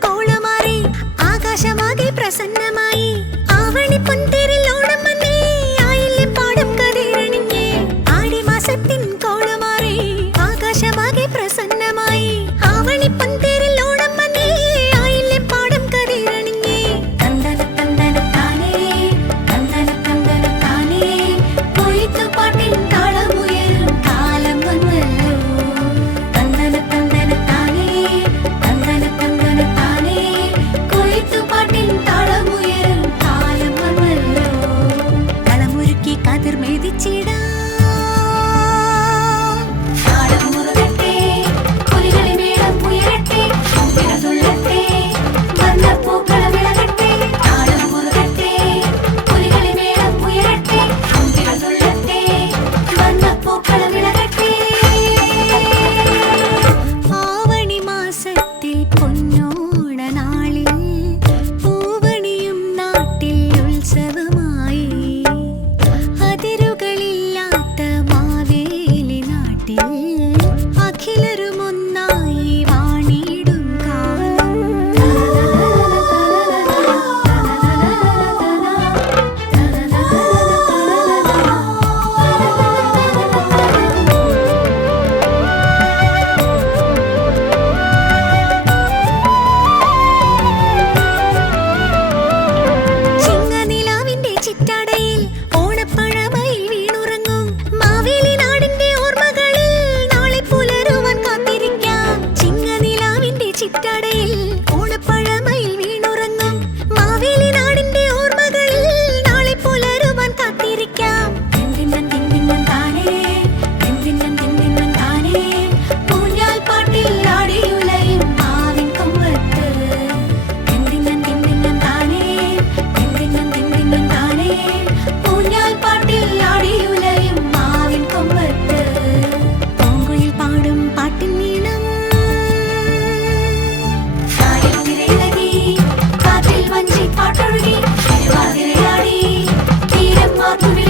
勾勒。டாடே to me.